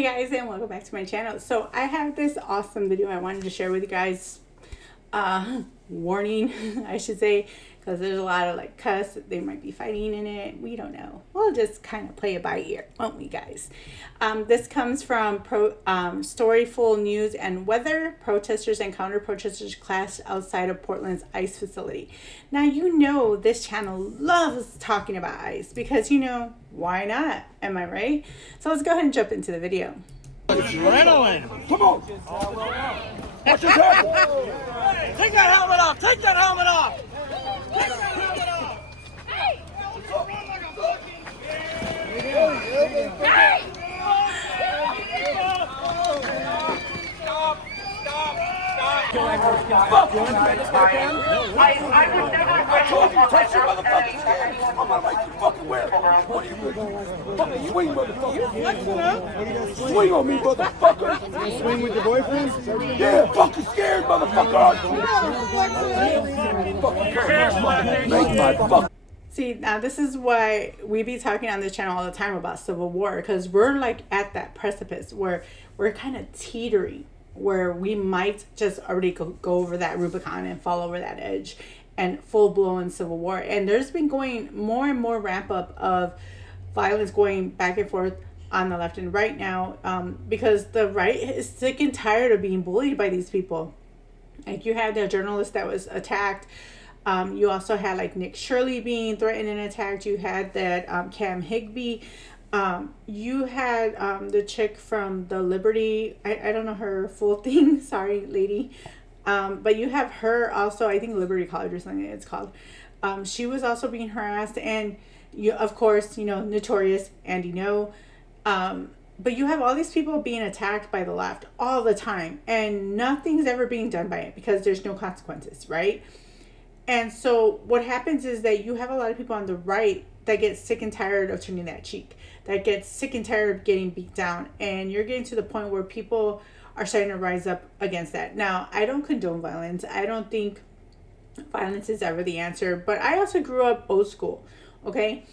Hey guys, and welcome back to my channel. So I have this awesome video I wanted to share with you guys. Warning, I should say, because there's a lot of like cuss. They might be fighting in it. We don't know. We'll just kind of play it by ear, won't we, guys? This comes from Storyful News and Weather. Protesters and counter-protesters clashed outside of Portland's ICE facility. Now, you know this channel loves talking about ICE because, you know, why not? Am I right? So let's go ahead and jump into the video. Adrenaline. Come on. Watch your head. Take that helmet off. Take that helmet off. Take that helmet off. Hey. Fuck you. I told you, touch your motherfucking skin. I'm gonna make you fucking wear it. What are you doing? Fucking swing, motherfucker. Swing on me, motherfucker. Swing with your boyfriend? Yeah, fucking scared, motherfucker. Fucking scared. Make my fucking. See, now this is why we be talking on this channel all the time about civil war, because we're like at that precipice where we're kind of teetering, where we might just already go over that Rubicon and fall over that edge and full-blown civil war. And there's been going more and more ramp up of violence going back and forth on the left and right now, because the right is sick and tired of being bullied by these people. Like, you had the journalist that was attacked. You also had like Nick Shirley being threatened and attacked. You had that Cam Higbee. You had the chick from the Liberty. I don't know her full thing. Sorry, lady. But you have her also, I think Liberty College or something it's called. She was also being harassed. And you, of course, you know, notorious Andy No. But you have all these people being attacked by the left all the time. And nothing's ever being done by it because there's no consequences, right? And so what happens is that you have a lot of people on the right that get sick and tired of turning that cheek, that get sick and tired of getting beat down. And you're getting to the point where people are starting to rise up against that. Now, I don't condone violence. I don't think violence is ever the answer. But I also grew up old school, okay?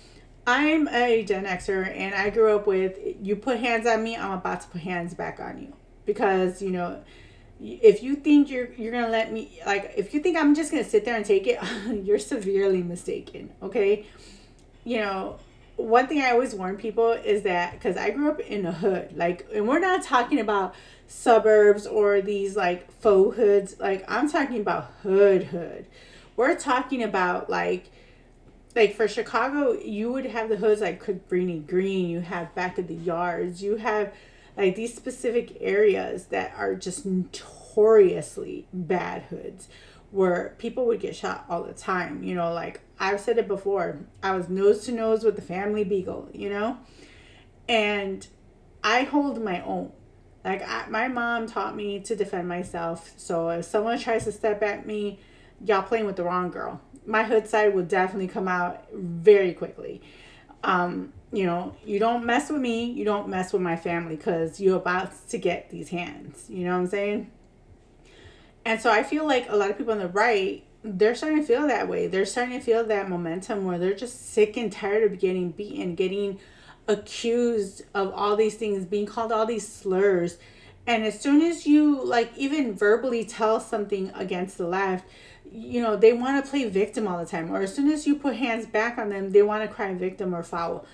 I'm a Gen Xer, and I grew up with, you put hands on me, I'm about to put hands back on you. Because, you know, if you think you're gonna let me, like, if you think I'm just gonna sit there and take it, you're severely mistaken, okay? You know, one thing I always warn people is that, because I grew up in a hood, like, and we're not talking about suburbs or these like faux hoods, like I'm talking about hood. We're talking about like for Chicago, you would have the hoods like Cabrini Green, you have back of the yards, you have like these specific areas that are just notoriously bad hoods where people would get shot all the time. You know, like I've said it before, I was nose to nose with the family beagle, you know, and I hold my own. Like my mom taught me to defend myself. So if someone tries to step at me, y'all playing with the wrong girl. My hood side will definitely come out very quickly. You know, you don't mess with me, you don't mess with my family, because you're about to get these hands. You know what I'm saying? And so I feel like a lot of people on the right, they're starting to feel that way. They're starting to feel that momentum where they're just sick and tired of getting beaten, getting accused of all these things, being called all these slurs. And as soon as you like even verbally tell something against the left, you know, they want to play victim all the time. Or as soon as you put hands back on them, they want to cry victim or foul.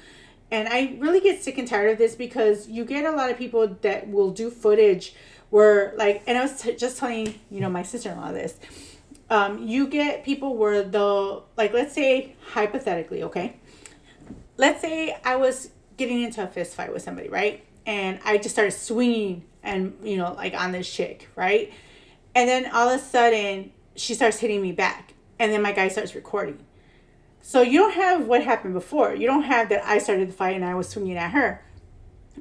And I really get sick and tired of this, because you get a lot of people that will do footage where like, and I was just telling, you know, my sister-in-law this. You get people where they'll, like, let's say hypothetically, okay? Let's say I was getting into a fist fight with somebody, right? And I just started swinging and, you know, like on this chick, right? And then all of a sudden she starts hitting me back. And then my guy starts recording. So you don't have what happened before. You don't have that I started the fight and I was swinging at her.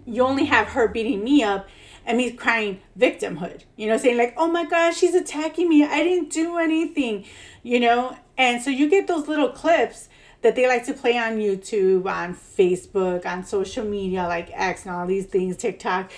You only have her beating me up and me crying victimhood. You know, saying like, oh my gosh, she's attacking me. I didn't do anything, you know? And so you get those little clips that they like to play on YouTube, on Facebook, on social media like X and all these things, TikTok.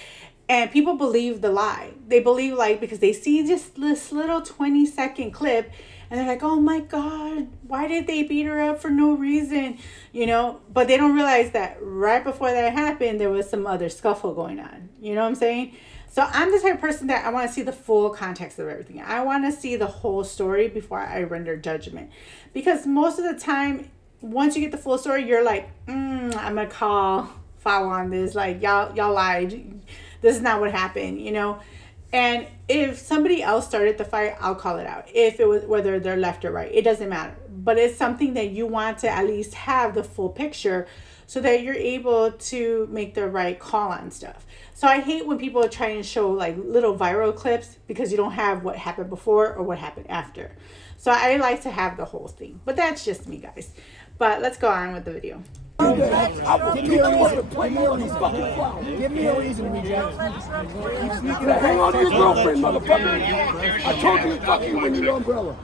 And people believe the lie. They believe, like, because they see just this little 20-second clip And they're like, oh my God, why did they beat her up for no reason? You know, but they don't realize that right before that happened, there was some other scuffle going on. You know what I'm saying? So I'm the type of person that I want to see the full context of everything. I want to see the whole story before I render judgment. Because most of the time, once you get the full story, you're like, I'm going to call foul on this. Like, y'all lied. This is not what happened, you know? And if somebody else started the fight, I'll call it out. If it was, whether they're left or right, it doesn't matter. But it's something that you want to at least have the full picture so that you're able to make the right call on stuff. So I hate when people are trying to show like little viral clips because you don't have what happened before or what happened after. So I like to have the whole thing. But that's just me, guys. But let's go on with the video. I will kill you up and play more of these fucking flowers. Give me a reason, reject. Hang on to your girlfriend, motherfucker. I told you to fuck you with your umbrella.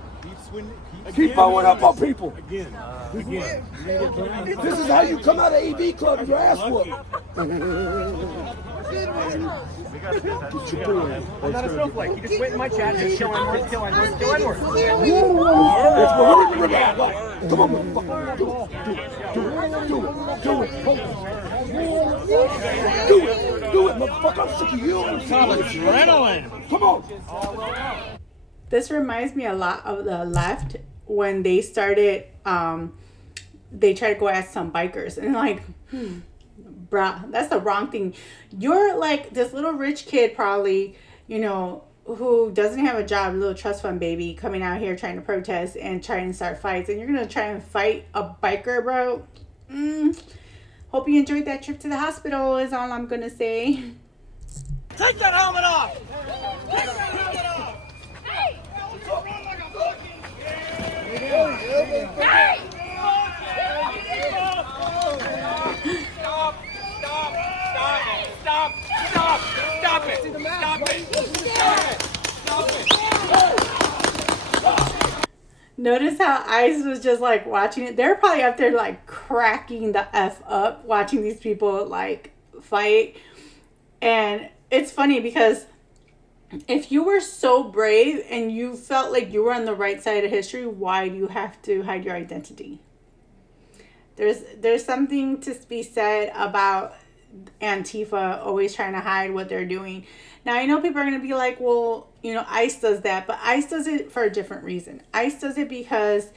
Keep following up on people. Again. This is how you come out of AV club, your ass whooped. I'm not a snowflake. You just went in my chat and kill N-word, kill N-word, kill N-word. Come on, motherfucker. Do it, motherfucker. I'm sick of you. Adrenaline. Come on. This reminds me a lot of the left when they started, they tried to go at some bikers and like, bruh, that's the wrong thing. You're like this little rich kid probably, you know, who doesn't have a job, little trust fund baby coming out here trying to protest and trying to start fights. And you're going to try and fight a biker, bro. Hope you enjoyed that trip to the hospital is all I'm going to say. Take that helmet off! Take that helmet off! Hey! Hey! Stop it! Notice how Ice was just like watching it. They're probably up there like cracking the F up watching these people like fight. And it's funny because if you were so brave and you felt like you were on the right side of history, why do you have to hide your identity? There's something to be said about Antifa always trying to hide what they're doing. Now, I know people are going to be like, well, you know, ICE does that, but ICE does it for a different reason. ICE does it because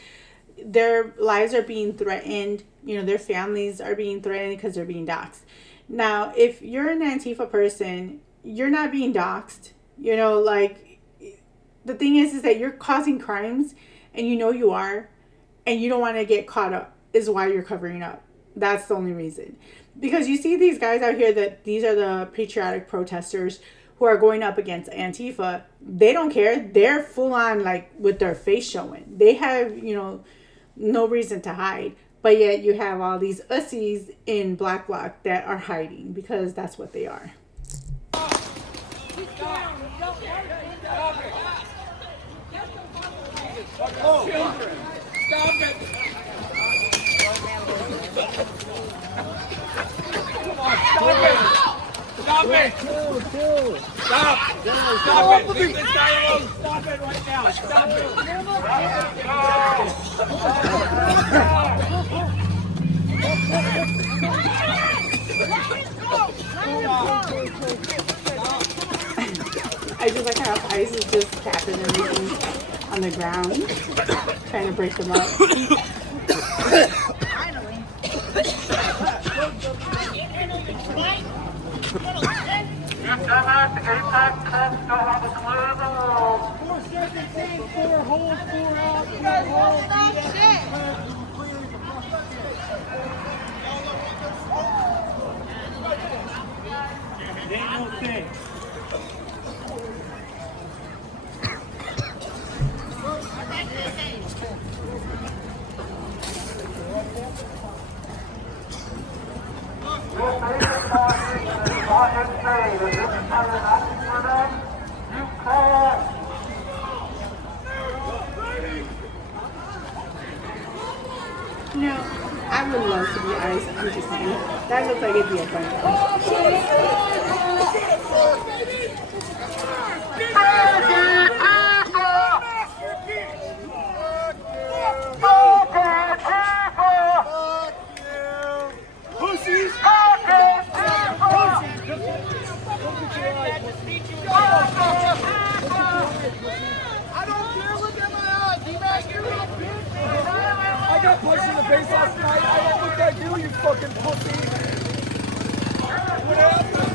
their lives are being threatened. You know, their families are being threatened because they're being doxxed. Now, if you're an Antifa person, you're not being doxxed. You know, like, the thing is that you're causing crimes and you know you are, and you don't want to get caught up is why you're covering up. That's the only reason. Because you see these guys out here that these are the patriotic protesters who are going up against Antifa. They don't care. They're full on like with their face showing. They have, you know, no reason to hide. But yet you have all these ussies in Black Bloc that are hiding because that's what they are. Stop it! Stop it! Stop it! Leave this guy alone! Stop it right now! Stop it! I just like how ICE is just tapping everything on the ground, trying to break them up. You know, I would love to be ICE. I'm just saying. That looks like it'd be a fun time. got punched in the face last night. I don't think I do, you fucking pussy. What happened?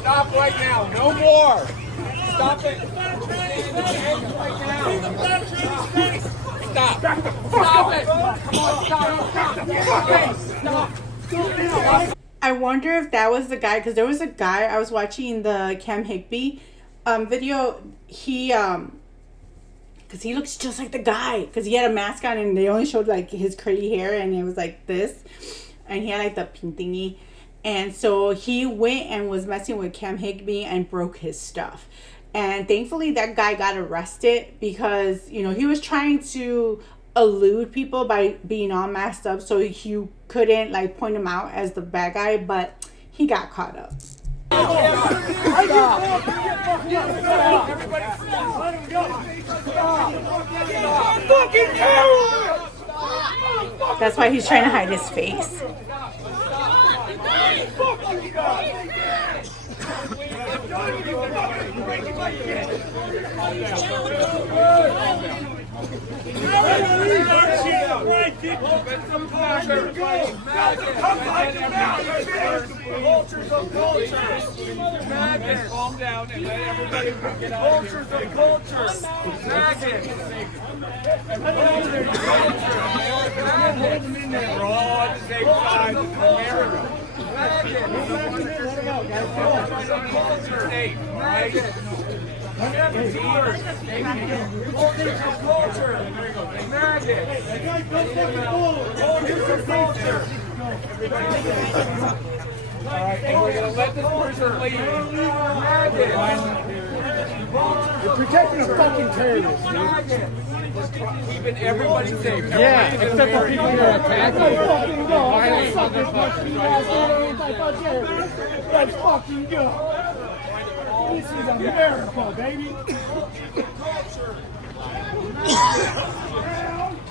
Stop right now. No more. Stop it. Right now. Stop. Stop it. Come on, stop. Stop. I wonder if that was the guy, because there was a guy, I was watching the Cam Higby video. He because he looks just like the guy, because he had a mask on and they only showed like his curly hair and it was like this, and he had like the pink thingy. And so he went and was messing with Cam Higby and broke his stuff. And thankfully that guy got arrested, because, you know, he was trying to elude people by being all masked up, so you couldn't like point him out as the bad guy, but he got caught up. That's why he's trying to hide his face. Vultures of culture. Maggots. Calm down and let everybody get out. Vultures of culture. Maggots. Hold them in there. We're all on the same side of America. Maggots. Vultures of culture. Maggots. Vultures of culture. Maggots. Vultures of culture. Alright, and we're going to let this person leave. You're protecting a fucking terrorist, dude. Keeping everybody safe. Yeah, except for people who are attacking. Let's fucking go. This is America, baby.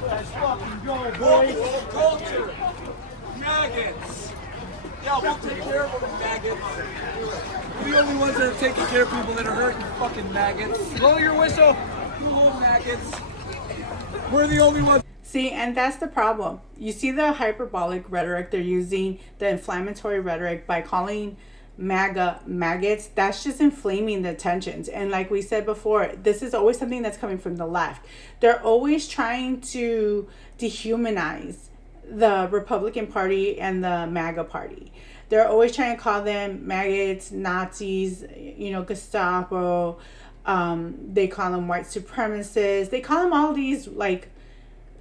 Let's fucking go, boys. Culture. Maggots. Yeah, we'll take care of them, maggots. We're the only ones that are taking care of people that are hurt, you fucking maggots. Blow your whistle, you little maggots. We're the only ones. See, and that's the problem. You see the hyperbolic rhetoric they're using, the inflammatory rhetoric by calling MAGA maggots. That's just inflaming the tensions. And like we said before, this is always something that's coming from the left. They're always trying to dehumanize the Republican Party and the MAGA Party. They're always trying to call them maggots, Nazis, you know, Gestapo. They call them white supremacists. They call them all these like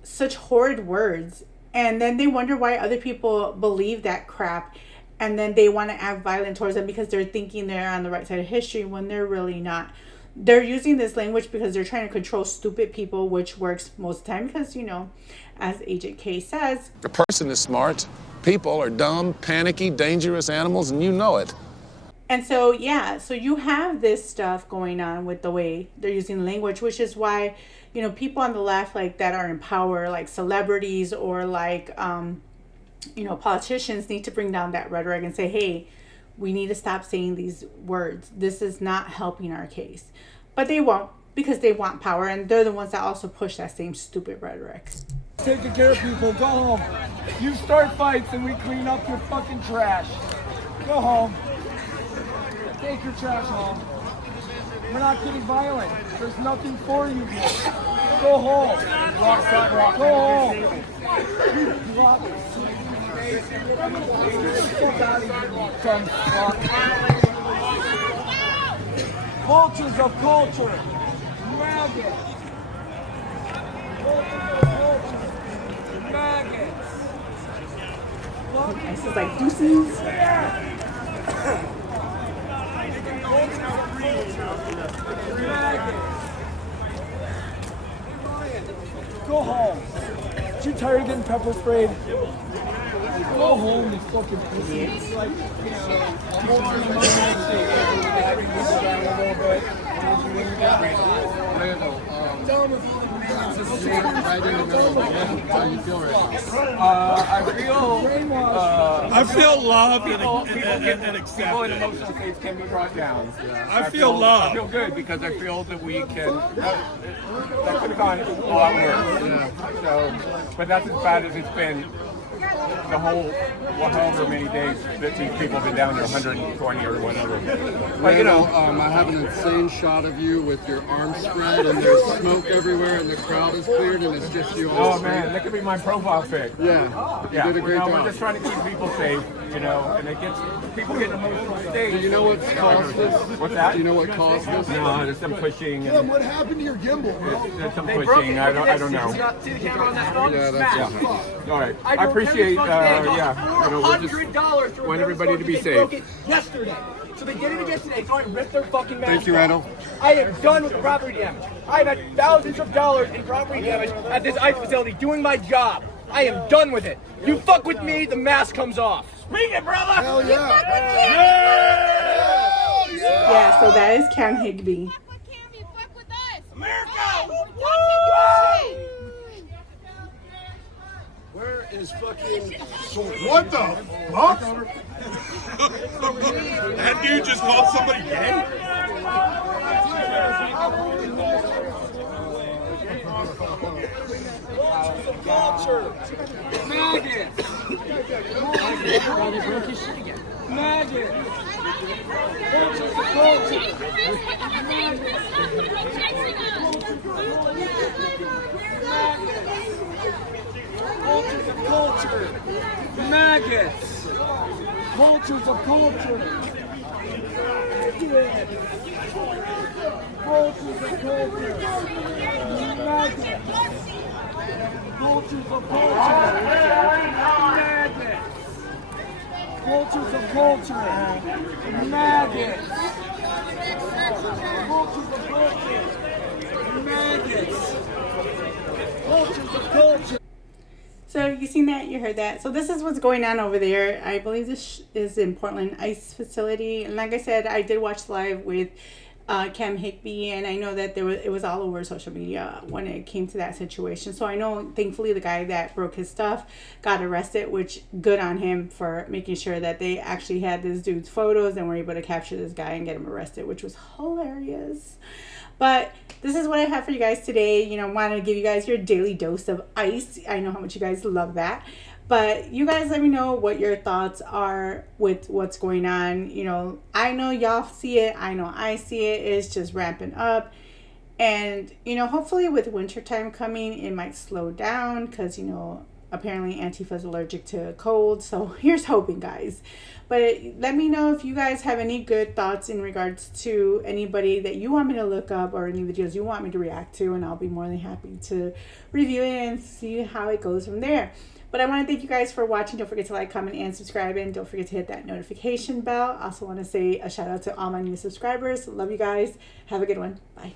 such horrid words, and then they wonder why other people believe that crap, and then they want to act violent towards them because they're thinking they're on the right side of history when they're really not. They're using this language because they're trying to control stupid people, which works most of the time because, you know, as Agent K says, a person is smart. People are dumb, panicky, dangerous animals, and you know it. And so, yeah, so you have this stuff going on with the way they're using language, which is why, you know, people on the left, like that are in power, like celebrities or like, you know, politicians need to bring down that rhetoric and say, hey, we need to stop saying these words. This is not helping our case. But they won't, because they want power, and they're the ones that also push that same stupid rhetoric. Taking care of people, go home. You start fights and we clean up your fucking trash. Go home. Take your trash home. We're not getting violent. There's nothing for you here. Go home. Go home. Vultures of culture. Maggots. Vultures of culture. Maggots. This is like deuces. Go home. Aren't you tired of getting pepper sprayed? Go home, you fucking pussy. It's like, more on the emotional state. Tell him if right in the middle of how you feel right now. I feel loved People in emotional states can be brought down. I feel loved. I feel good because I feel that we can. That could have gone a lot worse. So, but that's as bad as it's been. The whole, however many days that these people have been down there, 120 or whatever. But you know, I have an insane shot of you with your arms spread and there's smoke everywhere and the crowd is cleared and it's just you on oh the street. man, that could be my profile pic. Yeah, you did a great job. We're just trying to keep people safe, you know, and people get in emotional states. Do you know what's caused this? What's that? Do you know what caused this? No, there's some pushing. Tim, what happened to your gimbal, bro? There's some pushing. I don't know. See the camera on that phone? Yeah, that's All right. I appreciate, $400 want everybody to be safe. Broke it yesterday. So they did it again today, so I ripped their fucking mask. Thank you, Randall. I am done with property damage. I've had thousands of dollars in property damage at this ICE facility doing my job. I am done with it. You fuck with me, the mask comes off. Speak it, brother! Hell yeah! Yeah, so that is Cam Higbee. Fuck with Cam, you fuck with us. America! Where is fucking... What the fuck? That dude just called somebody gay? Culture. Maggots. Maggots. Culture's a culture. Culture's of culture. Maggots. Culture's of culture. Culture's of culture. Maggots. Culture's of culture. Maggots. Culture's of culture. Maggots. Culture's of culture. Maggots. Culture's of culture. So you seen that, you heard that. So this is what's going on over there. I believe this is in Portland ICE facility. And like I said, I did watch live with Cam Higbee, and I know that it was all over social media when it came to that situation. So I know, thankfully, the guy that broke his stuff got arrested, which good on him for making sure that they actually had this dude's photos and were able to capture this guy and get him arrested, which was hilarious. But this is what I have for you guys today. You know, I wanted to give you guys your daily dose of ICE. I know how much you guys love that. But you guys let me know what your thoughts are with what's going on. You know, I know y'all see it. I know I see it. It's just ramping up. And, you know, hopefully with wintertime coming, it might slow down because, you know, apparently Antifa is allergic to cold. So here's hoping, guys. But let me know if you guys have any good thoughts in regards to anybody that you want me to look up or any videos you want me to react to. And I'll be more than happy to review it and see how it goes from there. But I want to thank you guys for watching. Don't forget to like, comment, and subscribe. And don't forget to hit that notification bell. I also want to say a shout out to all my new subscribers. Love you guys. Have a good one. Bye.